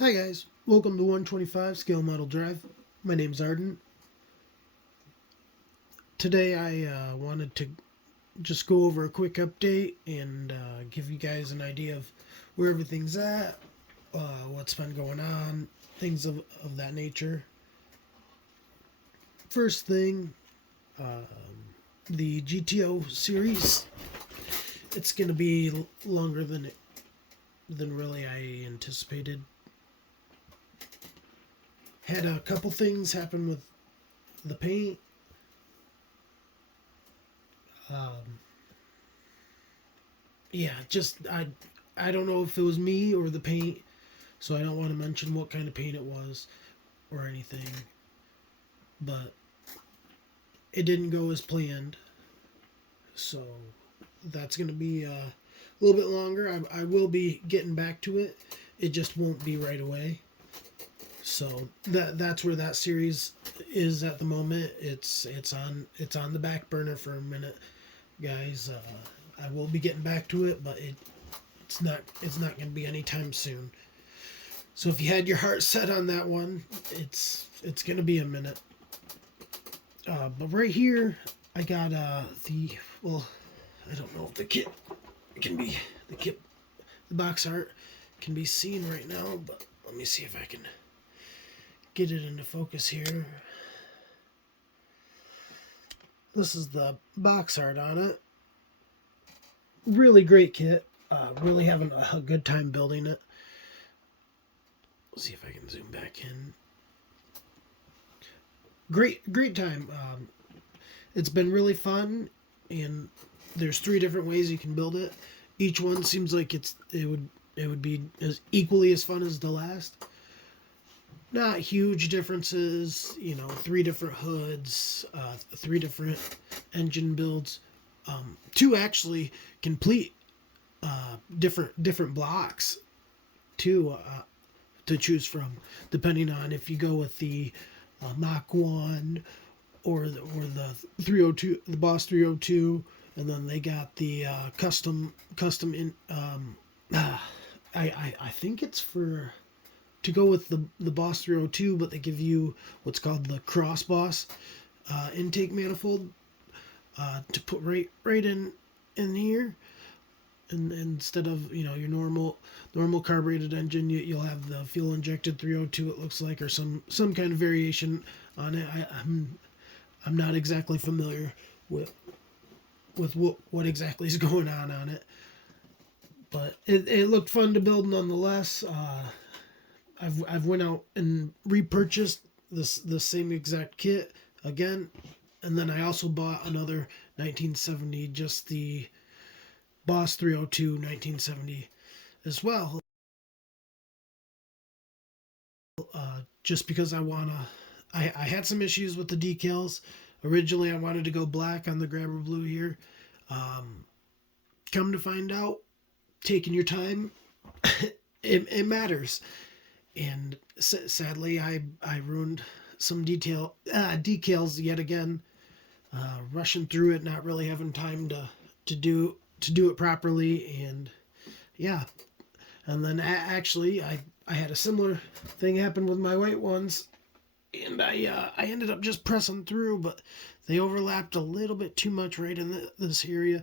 Hi guys, welcome to 125 Scale Model Drive. My name's Arden. Today I wanted to just go over a quick update and give you guys an idea of where everything's at, what's been going on, things of that nature. First thing, the GTO series. It's going to be longer than really I anticipated. Had a couple things happen with the paint. Um, yeah, just I don't know if it was me or the paint, so I don't want to mention what kind of paint it was or anything. But it didn't go as planned, so that's gonna be a little bit longer. I will be getting back to it. It just won't be right away. So that's where that series is at the moment. It's on the back burner for a minute, guys. I will be getting back to it, but it's not going to be anytime soon. So if you had your heart set on that one, it's going to be a minute. But right here, I got I don't know if the kit can be the box art can be seen right now, but let me see if I can get it into focus here. This is the box art on it. Really great kit. Really having a good time building it. Let's see if I can zoom back in. Great time. It's been really fun, and there's 3 different ways you can build it. Each one seems like it would be as equally as fun as the last. Not huge differences, 3 different hoods, 3 different engine builds, 2 actually complete different blocks too, to choose from, depending on if you go with the Mach 1 or the 302, the Boss 302, and then they got the custom in. I think it's for to go with the Boss 302, but they give you what's called the Cross Boss intake manifold to put right in here. And instead of your normal carbureted engine, you'll have the fuel injected 302. It looks like, or some kind of variation on it. I'm not exactly familiar with what exactly is going on it, but it looked fun to build nonetheless. I've went out and repurchased the same exact kit again, and then I also bought another 1970, just the Boss 302 1970 as well. Just because I had some issues with the decals. Originally, I wanted to go black on the Grabber Blue here. Um, Come to find out, taking your time, it matters. And sadly, I ruined some decals yet again. Rushing through it, not really having time to do it properly, and yeah. And then actually, I had a similar thing happen with my white ones, and I ended up just pressing through, but they overlapped a little bit too much right in this area.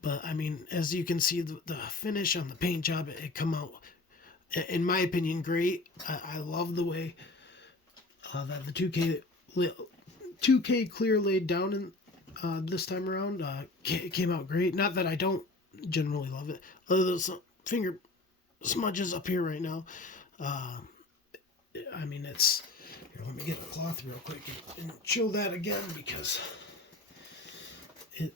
But I mean, as you can see, the finish on the paint job, it come out, in my opinion, great. I love the way that the 2K clear laid down in this time around. It came out great. Not that I don't generally love it, other than some finger smudges up here right now. Uh, I mean, it's here. Let me get a cloth real quick and show that again, because it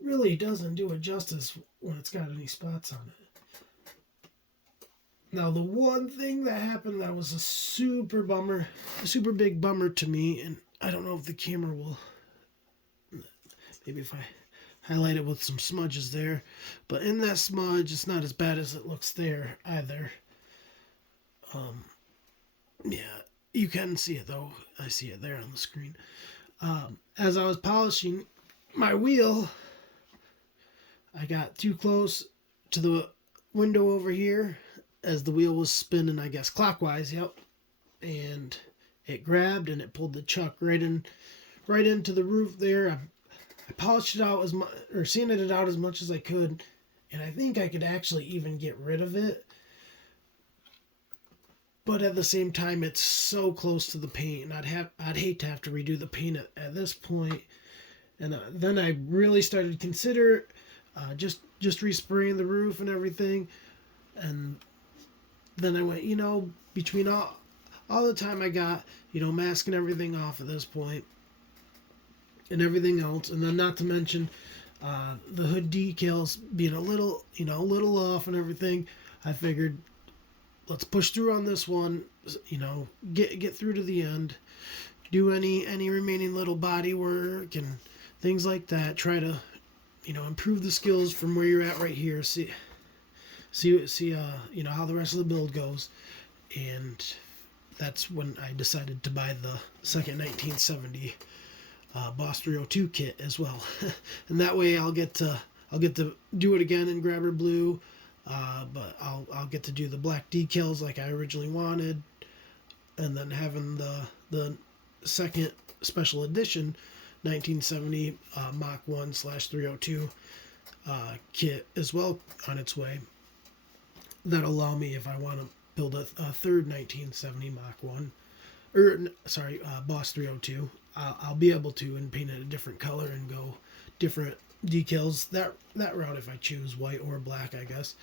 really doesn't do it justice when it's got any spots on it. Now, the one thing that happened that was a super big bummer to me, and I don't know if the camera will, maybe if I highlight it with some smudges there, but in that smudge, it's not as bad as it looks there either. Yeah, you can see it though. I see it there on the screen. As I was polishing my wheel, I got too close to the window over here, as the wheel was spinning, I guess clockwise, yep, and it grabbed and it pulled the chuck right into the roof there. I polished it out as much, or sanded it out as much as I could, and I think I could actually even get rid of it. But at the same time, it's so close to the paint, and I'd hate to have to redo the paint at this point. And then I really started to consider just respraying the roof and everything. And then I went, between all the time I got, masking everything off at this point and everything else, and then not to mention the hood decals being a little off and everything, I figured let's push through on this one, get through to the end, do any remaining little body work and things like that. Try to, improve the skills from where you're at right here. See, how the rest of the build goes, and that's when I decided to buy the second 1970 Boss 302 kit as well, and that way I'll get to do it again in Grabber Blue, but I'll get to do the black decals like I originally wanted, and then having the second special edition 1970 Mach 1/302 kit as well on its way. That'll allow me, if I want to build a third 1970 Mach 1, Boss 302, I'll be able to and paint it a different color and go different decals that route if I choose white or black, I guess.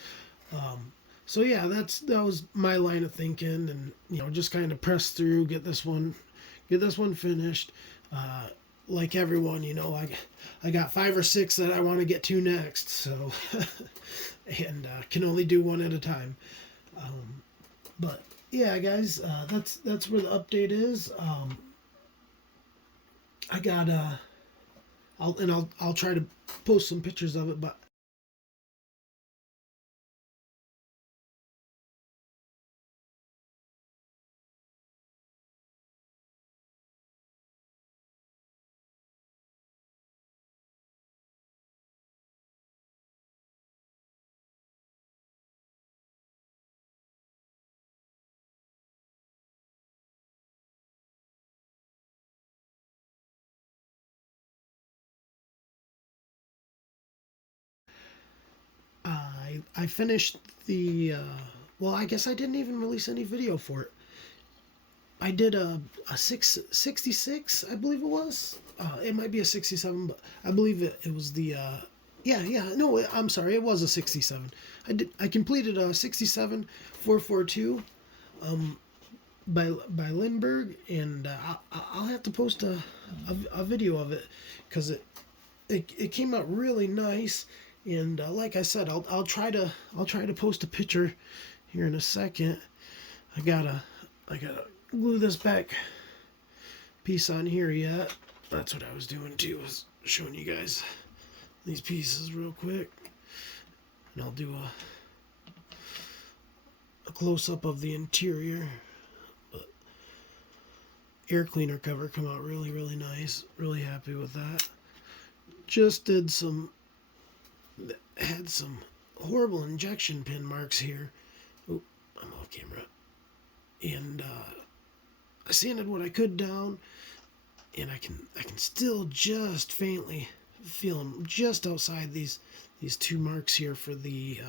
So yeah, that was my line of thinking, and just kind of press through, get this one finished. Like everyone, I got 5 or 6 that I want to get to next, so and can only do one at a time. But yeah, guys, that's where the update is. I got I'll try to post some pictures of it, but I finished the well, I guess I didn't even release any video for it. I did a 666, I believe it was. It might be a 67, but I believe it was the yeah, no, I'm sorry, it was a 67. I completed a 67 442 by Lindbergh, and I'll have to post a video of it because it came out really nice. And like I said, I'll try to post a picture here in a second. I gotta glue this back piece on here yet. That's what I was doing too, was showing you guys these pieces real quick, and I'll do a close up of the interior. But air cleaner cover come out really nice. Really happy with that. Just had some horrible injection pin marks here. Oh, I'm off camera. And I sanded what I could down, and I can still just faintly feel them just outside these 2 marks here for the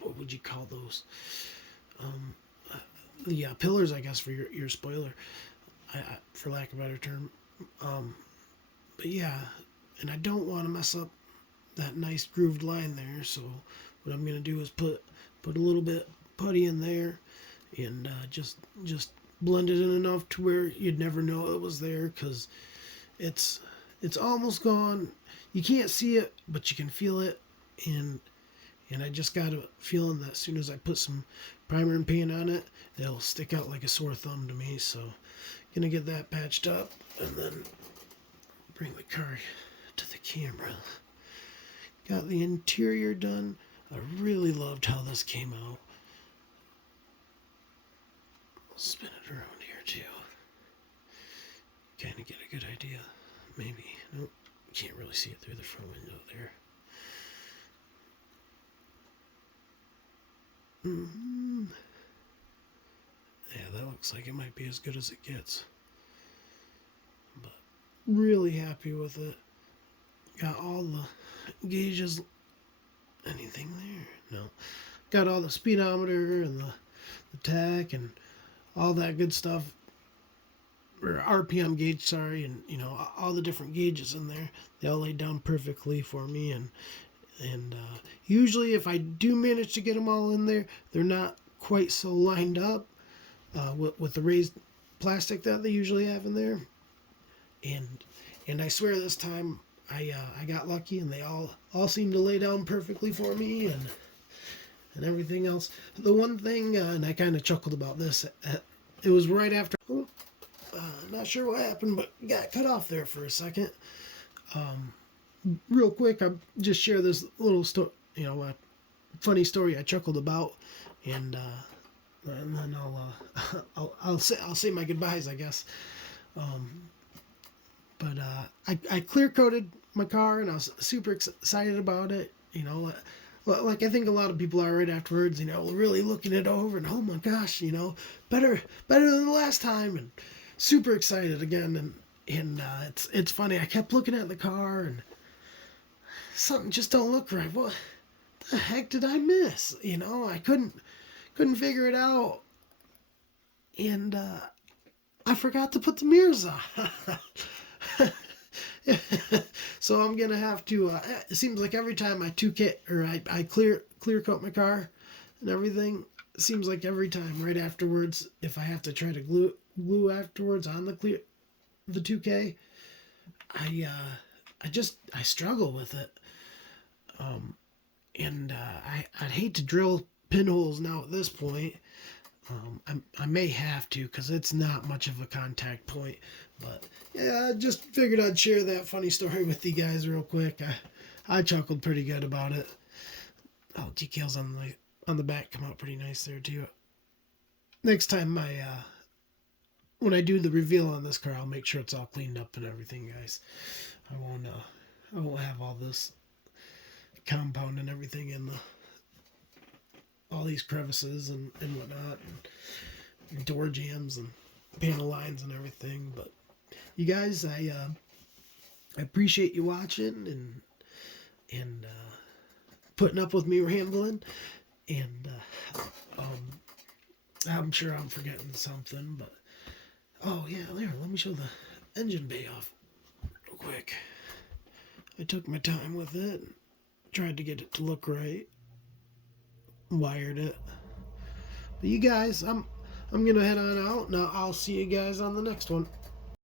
what would you call those? The pillars, I guess, for your spoiler, for lack of a better term. But yeah, and I don't want to mess up that nice grooved line there, so what I'm gonna do is put a little bit putty in there, and just blend it in enough to where you'd never know it was there, because it's almost gone. You can't see it, but you can feel it, and I just got a feeling that as soon as I put some primer and paint on it, it'll stick out like a sore thumb to me. So gonna get that patched up, and then bring the car to the camera. Got the interior done. I really loved how this came out. I'll spin it around here too. Kind of get a good idea. Maybe. Nope. Can't really see it through the front window there. looks like it might be as good as it gets. But really happy with it. Got all the gauges. Anything there? No. Got all the speedometer and the tach and all that good stuff. Or RPM gauge, sorry, and all the different gauges in there. They all laid down perfectly for me, and usually if I do manage to get them all in there, they're not quite so lined up with the raised plastic that they usually have in there. And I swear this time I got lucky, and they all seemed to lay down perfectly for me, and everything else. The one thing, and I kind of chuckled about this, it was right after. Not sure what happened, but got cut off there for a second. Real quick, I'll just share this little story, funny story I chuckled about, and then I'll say my goodbyes, I guess. But I clear coated my car, and I was super excited about it. Like I think a lot of people are right afterwards. Really looking it over, and oh my gosh, better than the last time, and super excited again. And it's funny. I kept looking at the car, and something just don't look right. What the heck did I miss? I couldn't figure it out, and I forgot to put the mirrors on. So I'm gonna have to. It seems like every time I 2K or I clear coat my car and everything, it seems like every time right afterwards, if I have to try to glue afterwards on the 2K, I struggle with it. And I'd hate to drill pinholes now at this point. I may have to, because it's not much of a contact point. But yeah, I just figured I'd share that funny story with you guys real quick. I chuckled pretty good about it. Oh, decals on the back come out pretty nice there too. Next time when I do the reveal on this car, I'll make sure it's all cleaned up and everything, guys. I won't have all this compound and everything in all these crevices and whatnot, and door jams and panel lines and everything. But you guys, I appreciate you watching and putting up with me rambling, and I'm sure I'm forgetting something, but oh yeah, there, let me show the engine bay off real quick. I took my time with it, tried to get it to look right, wired it. But you guys, I'm gonna head on out. Now I'll see you guys on the next one.